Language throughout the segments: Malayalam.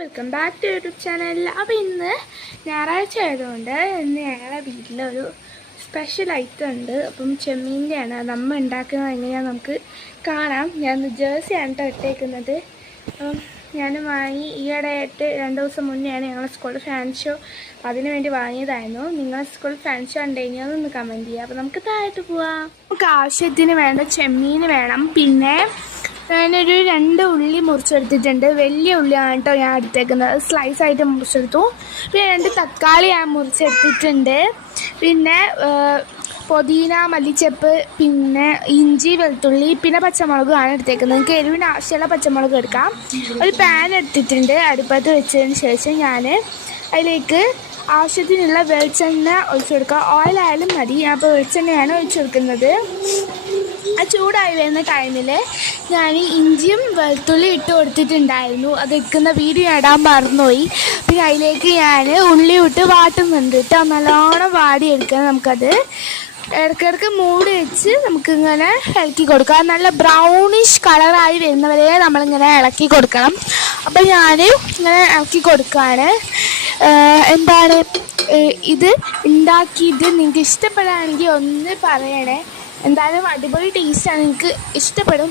Welcome back to YouTube channel. അപ്പോൾ ഇന്ന് ഞായറാഴ്ച ആയതുകൊണ്ട് ഇന്ന് ഞങ്ങളുടെ വീട്ടിലൊരു സ്പെഷ്യൽ ഐറ്റം ഉണ്ട്. അപ്പം ചെമ്മീൻ്റെയാണ് നമ്മൾ ഉണ്ടാക്കുന്നത്. എങ്ങനെയാണെന്ന് നമുക്ക് കാണാം. ഞാൻ ജേഴ്സിയാണ് ഇട്ടേക്കുന്നത്. ഞാൻ വാങ്ങി ഈയിടെയായിട്ട് 2 ദിവസം മുന്നെയാണ് ഞങ്ങളുടെ സ്കൂളിൽ ഫാൻസ് ഷോ. അതിന് വേണ്ടി വാങ്ങിയതായിരുന്നു. നിങ്ങളുടെ സ്കൂളിൽ ഫാൻസ് ഷോ ഉണ്ടെങ്കിൽ അതൊന്ന് കമൻറ്റ് ചെയ്യുക. അപ്പോൾ നമുക്ക് താഴോട്ട് പോവാം. നമുക്ക് ആവശ്യത്തിന് വേണ്ട ചെമ്മീൻ വേണം. പിന്നെ ഞാനൊരു 2 ഉള്ളി മുറിച്ചെടുത്തിട്ടുണ്ട്. വലിയ ഉള്ളിയാണ് കേട്ടോ ഞാൻ എടുത്തേക്കുന്നത്. സ്ലൈസായിട്ട് മുറിച്ചെടുത്തു. പിന്നെ 2 തക്കാളി ഞാൻ മുറിച്ചെടുത്തിട്ടുണ്ട്. പിന്നെ പുതിന, മല്ലിച്ചപ്പ്, പിന്നെ ഇഞ്ചി, വെളുത്തുള്ളി, പിന്നെ പച്ചമുളകാണ് എടുത്തേക്കുന്നത്. നിങ്ങൾക്ക് എരിവിന് ആവശ്യമുള്ള പച്ചമുളക് എടുക്കാം. ഒരു പാൻ എടുത്തിട്ടുണ്ട്. അടുപ്പത്ത് വെച്ചതിന് ശേഷം ഞാൻ അതിലേക്ക് ആവശ്യത്തിനുള്ള വെളിച്ചെണ്ണ ഒഴിച്ചു കൊടുക്കുക. ഓയിലായാലും മതി. ഞാൻ ഇപ്പോൾ വെളിച്ചെണ്ണയാണ് ഒഴിച്ചു കൊടുക്കുന്നത്. ആ ചൂടായി വരുന്ന ടൈമിൽ ഞാൻ ഇഞ്ചിയും വെളുത്തുള്ളി ഇട്ട് കൊടുത്തിട്ടുണ്ടായിരുന്നു. അത് വെക്കുന്ന വീഡിയോ ഇടാൻ മറന്നുപോയി. പിന്നെ അതിലേക്ക് ഞാൻ ഉള്ളി ഇട്ട് വാട്ടുന്നുണ്ട് കേട്ടോ. നല്ലോണം വാടിയെടുക്കുക. നമുക്കത് ഇടയ്ക്കിടയ്ക്ക് മൂടി വെച്ച് നമുക്കിങ്ങനെ ഇളക്കി കൊടുക്കാം. നല്ല ബ്രൗണിഷ് കളറായി വരുന്നവരെ നമ്മളിങ്ങനെ ഇളക്കി കൊടുക്കണം. അപ്പോൾ ഞാൻ ഇങ്ങനെ ഇളക്കി കൊടുക്കുകയാണ്. ഇത് ഉണ്ടാക്കിയിട്ട് നിങ്ങൾക്ക് ഇഷ്ടപ്പെടുകയാണെങ്കിൽ ഒന്ന് പറയണേ. എന്തായാലും അടിപൊളി ടേസ്റ്റാണ്. എനിക്ക് ഇഷ്ടപ്പെടും.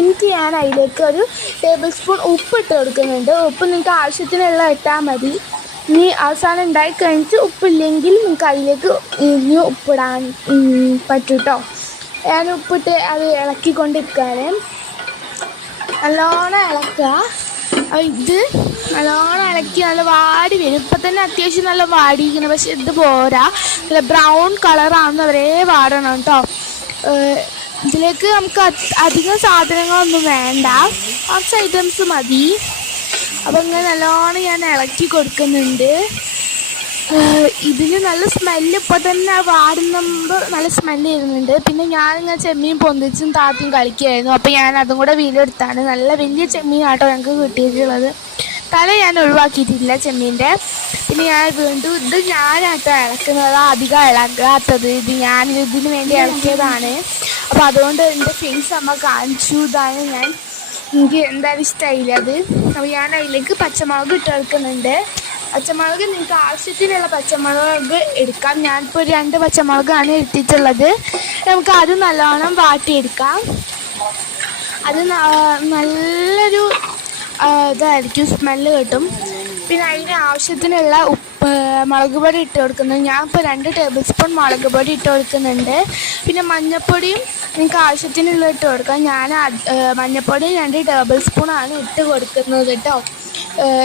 എനിക്ക് ഞാൻ അതിലേക്ക് ഒരു ടേബിൾ സ്പൂൺ ഉപ്പ് ഇട്ട് കൊടുക്കുന്നുണ്ട്. ഉപ്പ് നിങ്ങൾക്ക് ആവശ്യത്തിനുള്ള ഇട്ടാൽ മതി. ഇനി അവസാനം ഉണ്ടായി കഴിഞ്ഞിട്ട് ഉപ്പില്ലെങ്കിൽ നിങ്ങൾക്ക് അതിലേക്ക് ഇനി ഉപ്പിടാൻ പറ്റും കേട്ടോ. ഞാൻ ഉപ്പിട്ട് അത് ഇളക്കിക്കൊണ്ടിരിക്കുകയാണ്. നല്ലോണം ഇളക്കുക. ഇത് നല്ലോണം ഇളക്കി നല്ല വാടി വരും. ഇപ്പം തന്നെ അത്യാവശ്യം നല്ല വാടിയിരിക്കണം. പക്ഷെ ഇത് പോരാ. നല്ല ബ്രൗൺ കളറാവുന്നവരെ വാടണം കേട്ടോ. ഇതിലേക്ക് നമുക്ക് അധികം സാധനങ്ങളൊന്നും വേണ്ട. കുറച്ച് ഐറ്റംസ് മതി. അപ്പം ഇങ്ങനെ നല്ലോണം ഞാൻ ഇളക്കി കൊടുക്കുന്നുണ്ട്. ഇതിന് നല്ല സ്മെല്ല് ഇപ്പോൾ തന്നെ വാടുമ്പോൾ നല്ല സ്മെല്ല് വരുന്നുണ്ട്. പിന്നെ ഞാനിങ്ങനെ ചെമ്മീൻ പൊന്തിച്ചും താത്തിയും കളിക്കുകയായിരുന്നു. അപ്പോൾ ഞാൻ അതും കൂടെ വീഡിയോ എടുത്താണ്. നല്ല വലിയ ചെമ്മീനാട്ടോ ഞങ്ങൾക്ക് കിട്ടിയിട്ടുള്ളത്. തല ഞാൻ ഒഴിവാക്കിയിട്ടില്ല ചെമ്മീൻ്റെ. പിന്നെ ഞാൻ വീണ്ടും ഇത് ഞാനാട്ടോ ഇളക്കുന്നത്. അധികം ഇളകാത്തത് ഇത് ഞാൻ ഇതിന് വേണ്ടി ഇളക്കിയതാണ്. അപ്പോൾ അതുകൊണ്ട് എൻ്റെ ഫേസ് അമ്മ കാണിച്ചു. ഇതാണ് എനിക്ക് എന്തായാലും ഇഷ്ടമായില്ല അത്. അപ്പോൾ ഞാൻ അതിലേക്ക് പച്ചമുളക് ഇട്ട് ഇളക്കുന്നുണ്ട്. പച്ചമുളക് നിങ്ങൾക്ക് ആവശ്യത്തിനുള്ള പച്ചമുളക് എടുക്കാം. ഞാനിപ്പോൾ 2 പച്ചമുളകാണ് എടുത്തിട്ടുള്ളത്. നമുക്ക് അത് നല്ലോണം വാട്ടിയെടുക്കാം. അത് നല്ലൊരു ഇതായിരിക്കും, സ്മെല്ല് കിട്ടും. പിന്നെ അതിന് ആവശ്യത്തിനുള്ള മുളക് പൊടി ഇട്ട് കൊടുക്കുന്നത്. ഞാൻ ഇപ്പോൾ 2 ടേബിൾ സ്പൂൺ മുളക് പൊടി ഇട്ട് കൊടുക്കുന്നുണ്ട്. പിന്നെ മഞ്ഞൾപ്പൊടിയും നിങ്ങൾക്ക് ആവശ്യത്തിനുള്ള ഇട്ട് കൊടുക്കാം. ഞാൻ മഞ്ഞൾപ്പൊടി 2 ടേബിൾ സ്പൂണാണ് ഇട്ട് കൊടുക്കുന്നത് കേട്ടോ.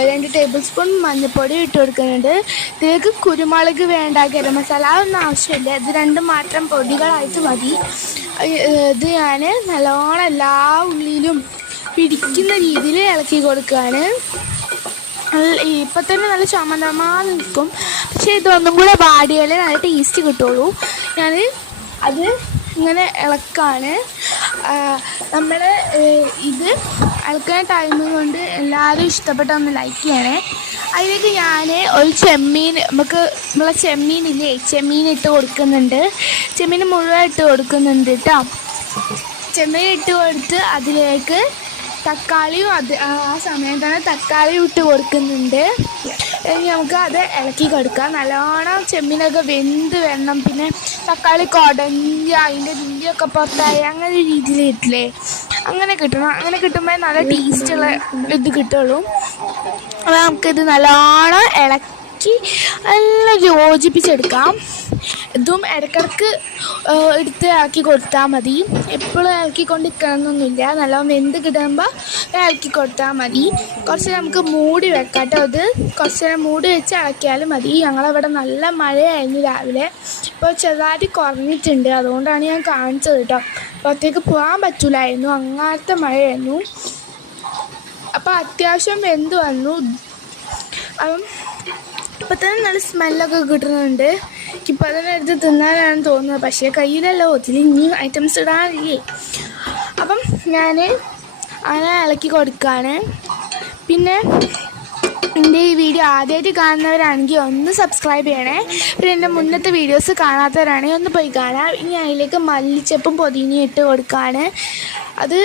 2 ടേബിൾ സ്പൂൺ മഞ്ഞൾപ്പൊടി ഇട്ട് കൊടുക്കുന്നുണ്ട്. ഇതിലേക്ക് കുരുമുളക് വേണ്ട, ഗരം മസാല ഒന്നും ആവശ്യമില്ല. ഇത് 2 മാത്രം പൊടികളായിട്ട് മതി. ഇത് ഞാൻ നല്ലോണം എല്ലാ ഉള്ളിയിലും പിടിക്കുന്ന രീതിയിൽ ഇളക്കി കൊടുക്കുകയാണ്. ഇപ്പം തന്നെ നല്ല ചുമന്നമാന്ന് നിൽക്കും. പക്ഷേ ഇതൊന്നും കൂടെ വാടിയാലേ നല്ല ടേസ്റ്റ് കിട്ടുള്ളൂ. ഞാൻ അത് ഇങ്ങനെ ഇളക്കാണ്. നമ്മൾ ഇത് ഇളക്കുന്ന ടൈം കൊണ്ട് എല്ലാവരും ഇഷ്ടപ്പെട്ടൊന്ന് ലൈക്ക് ചെയ്യണേ. അതിലേക്ക് ഞാൻ ഒരു ചെമ്മീൻ, നമ്മളെ ചെമ്മീനില്ലേ, ചെമ്മീൻ ഇട്ട് കൊടുക്കുന്നുണ്ട്. ചെമ്മീൻ മുഴുവൻ ഇട്ട് കൊടുക്കുന്നുണ്ട് കേട്ടോ. ചെമ്മീൻ ഇട്ട് കൊടുത്ത് അതിലേക്ക് തക്കാളിയും ആ സമയം തന്നെ തക്കാളിയും ഇട്ട് കൊടുക്കുന്നുണ്ട്. ഇനി നമുക്ക് അത് ഇളക്കി കൊടുക്കാം. നല്ലോണം ചെമ്മീനൊക്കെ വെന്ത് വരണം. പിന്നെ തക്കാളി കുടഞ്ഞ് അതിൻ്റെ രുചിയൊക്കെ പുറത്തായി അങ്ങനെ രീതിയിൽ കിട്ടില്ലേ, അങ്ങനെ കിട്ടണം. അങ്ങനെ കിട്ടുമ്പോൾ നല്ല ടേസ്റ്റുള്ള ഇത് കിട്ടുള്ളൂ. അപ്പോൾ നമുക്കിത് നല്ലോണം ഇളക്കി നല്ല യോജിപ്പിച്ചെടുക്കാം. ഇതും ഇടയ്ക്കിടയ്ക്ക് എടുത്ത് ഇളക്കി കൊടുത്താൽ മതി. എപ്പോഴും ഇളക്കിക്കൊണ്ടിരിക്കണമെന്നൊന്നുമില്ല. നല്ലോണം വെന്ത് കിട്ടുമ്പോൾ ഇളക്കി കൊടുത്താൽ മതി. കുറച്ച് നമുക്ക് മൂടി വെക്കാം കേട്ടോ. അത് കുറച്ച് നേരം മൂടി വെച്ച് ഇളക്കിയാലും മതി. ഞങ്ങളവിടെ നല്ല മഴയായിരുന്നു രാവിലെ. ഇപ്പോൾ ചെറുതായിട്ട് കുറഞ്ഞിട്ടുണ്ട്. അതുകൊണ്ടാണ് ഞാൻ കാണിച്ചത് കേട്ടോ. പുറത്തേക്ക് പോകാൻ പറ്റില്ലായിരുന്നു, അങ്ങനത്തെ മഴയായിരുന്നു. അപ്പോൾ അത്യാവശ്യം വെന്ത് വന്നു. അപ്പം ഇപ്പം തന്നെ നല്ല സ്മെല്ലൊക്കെ കിട്ടുന്നുണ്ട്. എനിക്കിപ്പോൾ തന്നെ എടുത്ത് തിന്നാനാണ് തോന്നുന്നത്. പക്ഷേ കയ്യിലല്ല, ഒത്തിരി ഇനിയും ഐറ്റംസ് ഇടാനില്ലേ. അപ്പം ഞാൻ അങ്ങനെ ഇളക്കി കൊടുക്കുകയാണ്. പിന്നെ എൻ്റെ ഈ വീഡിയോ ആദ്യമായിട്ട് കാണുന്നവരാണെങ്കിൽ ഒന്ന് സബ്സ്ക്രൈബ് ചെയ്യണേ. പിന്നെ എൻ്റെ മുന്നത്തെ വീഡിയോസ് കാണാത്തവരാണെങ്കിൽ ഒന്ന് പോയി കാണാം. ഇനി അതിലേക്ക് മല്ലിച്ചപ്പും പുതിനയും ഇട്ട് കൊടുക്കുകയാണ്. അത്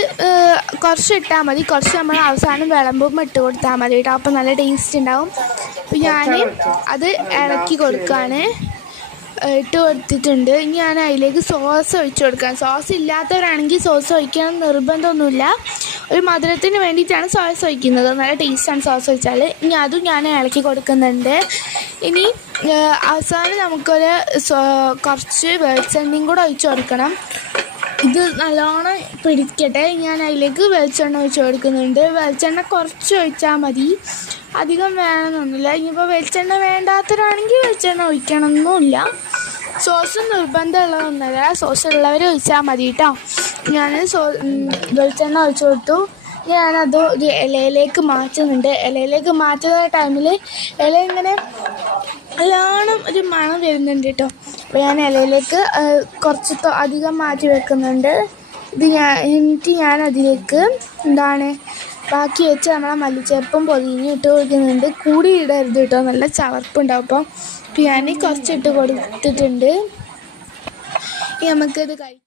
കുറച്ച് ഇട്ടാൽ മതി, കുറച്ച് നമ്മൾ അവസാനം വിളമ്പുമ്പോൾ ഇട്ട് കൊടുത്താൽ മതി കേട്ടോ. അപ്പോൾ നല്ല ടേസ്റ്റ് ഉണ്ടാവും. അപ്പോൾ ഞാൻ അത് ഇളക്കി കൊടുക്കുകയാണ്, ഇട്ട് കൊടുത്തിട്ടുണ്ട്. ഇനി ഞാൻ അതിലേക്ക് സോസ് ഒഴിച്ച് കൊടുക്കാം. സോസ് ഇല്ലാത്തവരാണെങ്കിൽ സോസ് ഒഴിക്കണം നിർബന്ധമൊന്നുമില്ല, ഒരു മധുരത്തിന് വേണ്ടിയിട്ടാണ് സോസ് ഒഴിക്കുന്നത്. നല്ല ടേസ്റ്റാണ് സോസ് ഒഴിച്ചാൽ. ഇനി അതും ഞാൻ ഇളക്കി കൊടുക്കുന്നുണ്ട്. ഇനി അവസാനം നമുക്കൊരു കുറച്ച് വെളിച്ചെണ്ണയും കൂടെ ഒഴിച്ച് കൊടുക്കണം. ഇത് നല്ലോണം പിടിക്കട്ടെ. ഞാൻ അതിലേക്ക് വെളിച്ചെണ്ണ ഒഴിച്ച് കൊടുക്കുന്നുണ്ട്. വെളിച്ചെണ്ണ കുറച്ച് ഒഴിച്ചാൽ മതി, അധികം വേണമെന്നൊന്നുമില്ല. ഇനിയിപ്പോൾ വെളിച്ചെണ്ണ വേണ്ടാത്തവരാണെങ്കിൽ വെളിച്ചെണ്ണ ഒഴിക്കണമെന്നില്ല. സോസ് നിർബന്ധമുള്ളതൊന്നുമല്ല, സോസ് ഉള്ളവർ ഒഴിച്ചാൽ മതി കേട്ടോ. ഞാൻ വെളിച്ചെണ്ണ ഒഴിച്ച് കൊടുത്തു. ഞാനത് ഒരു ഇലയിലേക്ക് മാറ്റുന്നുണ്ട്. ഇലയിലേക്ക് മാറ്റുന്ന ടൈമിൽ ഇല ഇങ്ങനെ നല്ലോണം ഒരു മണം വരുന്നുണ്ട് കേട്ടോ. അപ്പോൾ ഞാൻ ഇലയിലേക്ക് കുറച്ച് അധികം മാറ്റി വെക്കുന്നുണ്ട്. എന്നിട്ട് ഞാൻ അതിലേക്ക് ബാക്കി വെച്ച് നമ്മളെ മല്ലിച്ചപ്പും പൊതിഞ്ഞ് ഇട്ട് കൊടുക്കുന്നുണ്ട്. കൂടി ഇടരുത് കേട്ടോ, നല്ല ചവർപ്പുണ്ടാവും. അപ്പോൾ ഞാൻ കുറച്ചിട്ട് കൊടുത്തിട്ടുണ്ട്. നമുക്കിത് കഴിക്കാം.